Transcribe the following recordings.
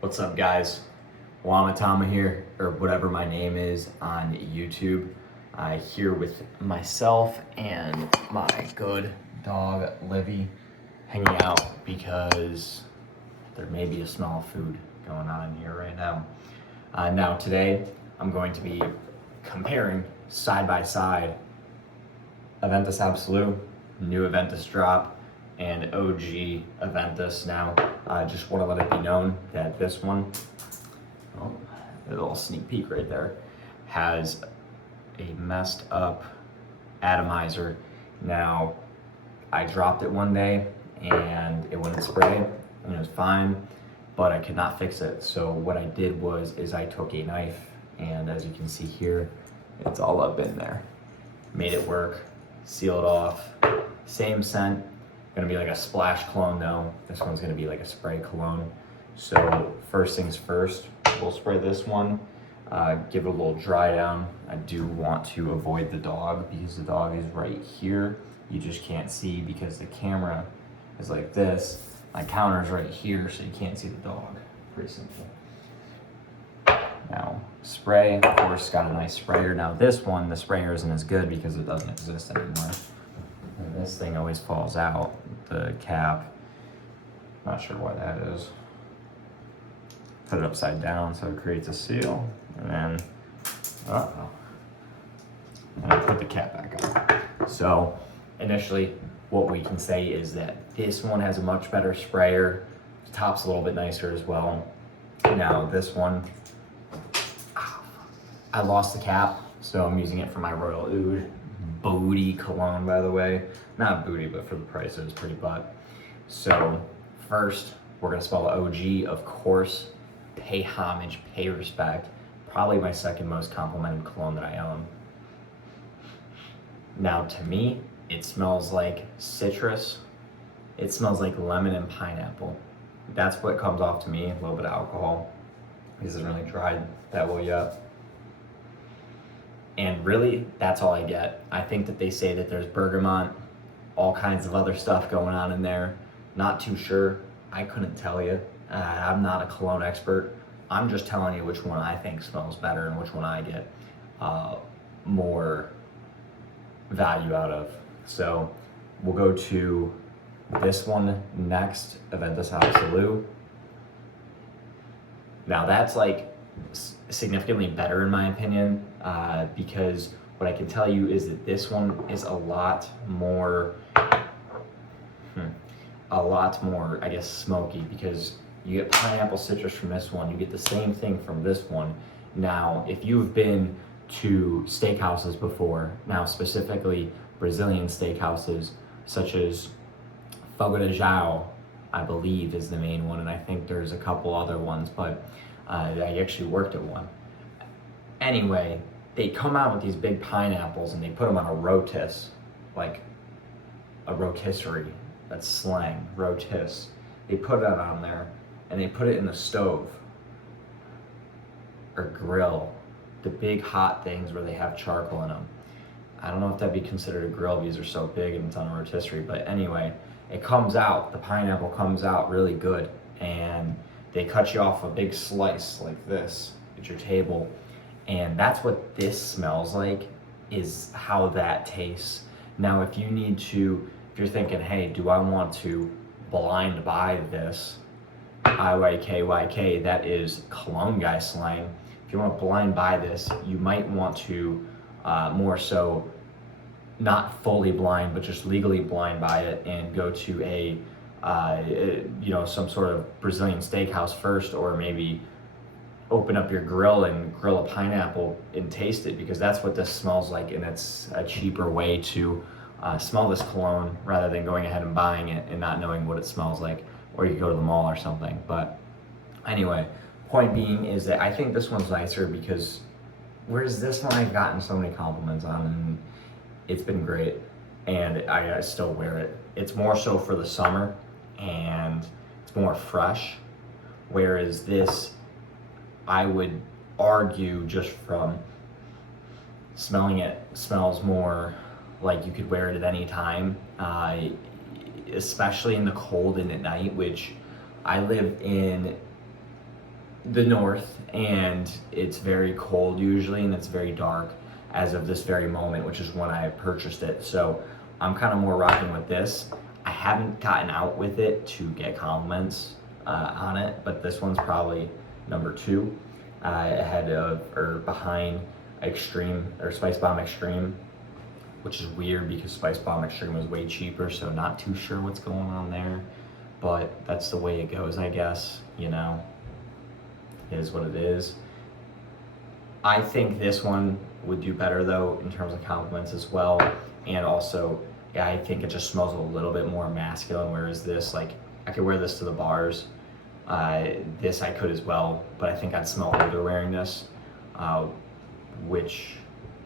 What's up, guys? Wamatama here, or whatever my name is on YouTube. Here with myself and my good dog, Livy, hanging out because there may be a smell of food going on in here right now. Now, today, I'm going to be comparing side by side Aventus Absolu, new Aventus drop, and OG Aventus. Now, just want to let it be known that this one, oh, a little sneak peek right there, has a messed up atomizer. Now, I dropped it one day and it wouldn't spray and it was fine, but I could not fix it. So what I did is I took a knife, and as you can see here, it's all up in there. Made it work, sealed off, same scent. Gonna be like a splash cologne though. This one's gonna be like a spray cologne. So first things first, we'll spray this one, give it a little dry down. I do want to avoid the dog because the dog is right here. You just can't see because the camera is like this. My counter's right here, so you can't see the dog. Pretty simple. Now, spray, of course, got a nice sprayer. Now this one, the sprayer isn't as good because it doesn't exist anymore. And this thing always falls out, the cap. Not sure why that is. Put it upside down so it creates a seal, and then, and I put the cap back on. So, initially, what we can say is that this one has a much better sprayer. The top's a little bit nicer as well. Now, this one, I lost the cap, so I'm using it for my Royal Oud booty cologne, by the way. Not booty, but for the price, it was pretty butt. So first, we're gonna spell OG, of course. Pay homage, pay respect. Probably my second most complimented cologne that I own. Now, to me, it smells like citrus. It smells like lemon and pineapple. That's what comes off to me, a little bit of alcohol. It hasn't really dried that well yet. And really, that's all I get. I think that they say that there's bergamot, all kinds of other stuff going on in there. Not too sure. I couldn't tell you. I'm not a cologne expert. I'm just telling you which one I think smells better and which one I get more value out of. So we'll go to this one next, Aventus Absolu. Now that's like significantly better in my opinion, because what I can tell you is that this one is a lot more, I guess, smoky, because you get pineapple citrus from this one, you get the same thing from this one. Now, if you've been to steakhouses before, now specifically Brazilian steakhouses, such as Fogo de Chão, I believe is the main one, and I think there's a couple other ones, but I actually worked at one. Anyway, they come out with these big pineapples and they put them on a rotis, like a rotisserie. That's slang, rotis. They put that on there and they put it in the stove or grill, the big hot things where they have charcoal in them. I don't know if that'd be considered a grill because they're so big and it's on a rotisserie, but anyway, it comes out, the pineapple comes out really good, and they cut you off a big slice like this at your table, and that's what this smells like, is how that tastes. Now, if you're thinking, hey, do I want to blind buy this, IYKYK, that is cologne guy slang. If you want to blind buy this, you might want to more so not fully blind, but just legally blind buy it and go to a some sort of Brazilian steakhouse first, or maybe open up your grill and grill a pineapple and taste it, because that's what this smells like, and it's a cheaper way to smell this cologne rather than going ahead and buying it and not knowing what it smells like, or you go to the mall or something. But anyway, point being is that I think this one's nicer, because whereas this one I've gotten so many compliments on and it's been great, and I still wear it. It's more so for the summer and it's more fresh, whereas this, I would argue, just from smelling it, smells more like you could wear it at any time, especially in the cold and at night, which I live in the north, and it's very cold usually, and it's very dark as of this very moment, which is when I purchased it. So I'm kind of more rocking with this. I haven't gotten out with it to get compliments on it, but this one's probably number 2 ahead of or behind Extreme or Spice Bomb Extreme, which is weird because Spice Bomb Extreme was way cheaper, so not too sure what's going on there, but that's the way it goes, I guess, you know, it is what it is. I think this one would do better though in terms of compliments as well, and also I think it just smells a little bit more masculine, whereas this, like, I could wear this to the bars. This I could as well, but I think I'd smell older wearing this, which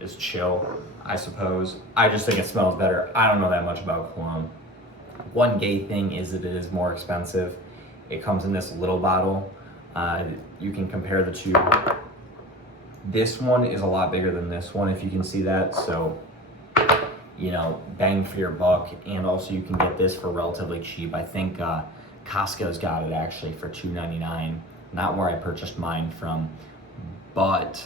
is chill, I suppose. I just think it smells better. I don't know that much about cologne. One gay thing is that it is more expensive. It comes in this little bottle. You can compare the two. This one is a lot bigger than this one, if you can see that. So, you know, bang for your buck. And also you can get this for relatively cheap. I think Costco's got it actually for $2.99. Not where I purchased mine from, but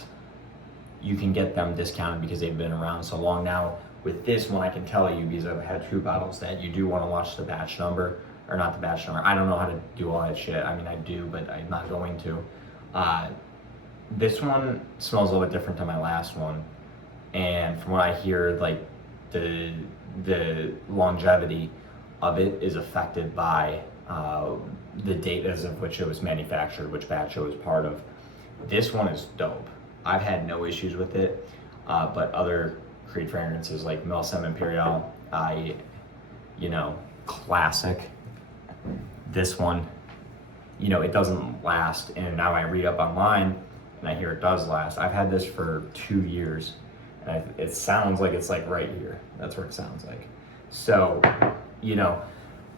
you can get them discounted because they've been around so long now. With this one, I can tell you, because I've had 2 bottles, that you do want to watch the batch number, or not the batch number. I don't know how to do all that shit. I mean, I do, but I'm not going to. This one smells a little bit different than my last one, and from what I hear, like the longevity of it is affected by the date as of which it was manufactured, which batch it was part of. This one is dope. I've had no issues with it, but other Creed fragrances like Milsem Imperial, you know, classic. This one, you know, it doesn't last, and now I read up online and I hear it does last. I've had this for 2 years, and it sounds like it's like right here. That's what it sounds like. So, you know,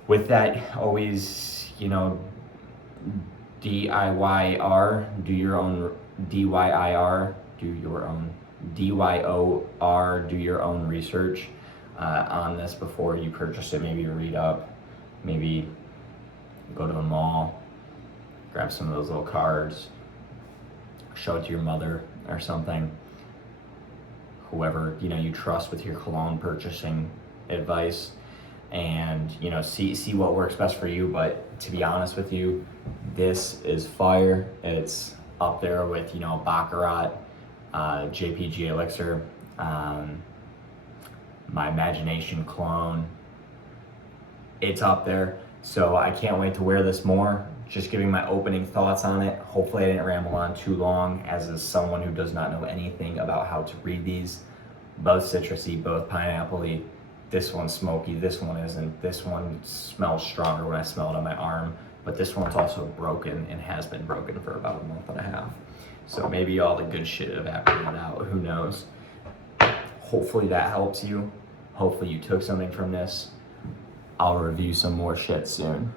with that, always, you know, DIYR, do your own, DYIR, do your own, DYOR, do your own research on this before you purchase it. Maybe read up, maybe go to a mall, grab some of those little cards, show it to your mother or something, whoever, you know, you trust with your cologne purchasing advice, and, you know, see what works best for you. But to be honest with you, this is fire. It's up there with, you know, Baccarat, JPG Elixir, my Imagination cologne. It's up there. So I can't wait to wear this more. Just giving my opening thoughts on it. Hopefully I didn't ramble on too long, as is someone who does not know anything about how to read these. Both citrusy, both pineapple-y. This one's smoky, this one isn't. This one smells stronger when I smell it on my arm, but this one's also broken and has been broken for about a month and a half. So maybe all the good shit evaporated out, who knows. Hopefully that helps you. Hopefully you took something from this. I'll review some more shit soon.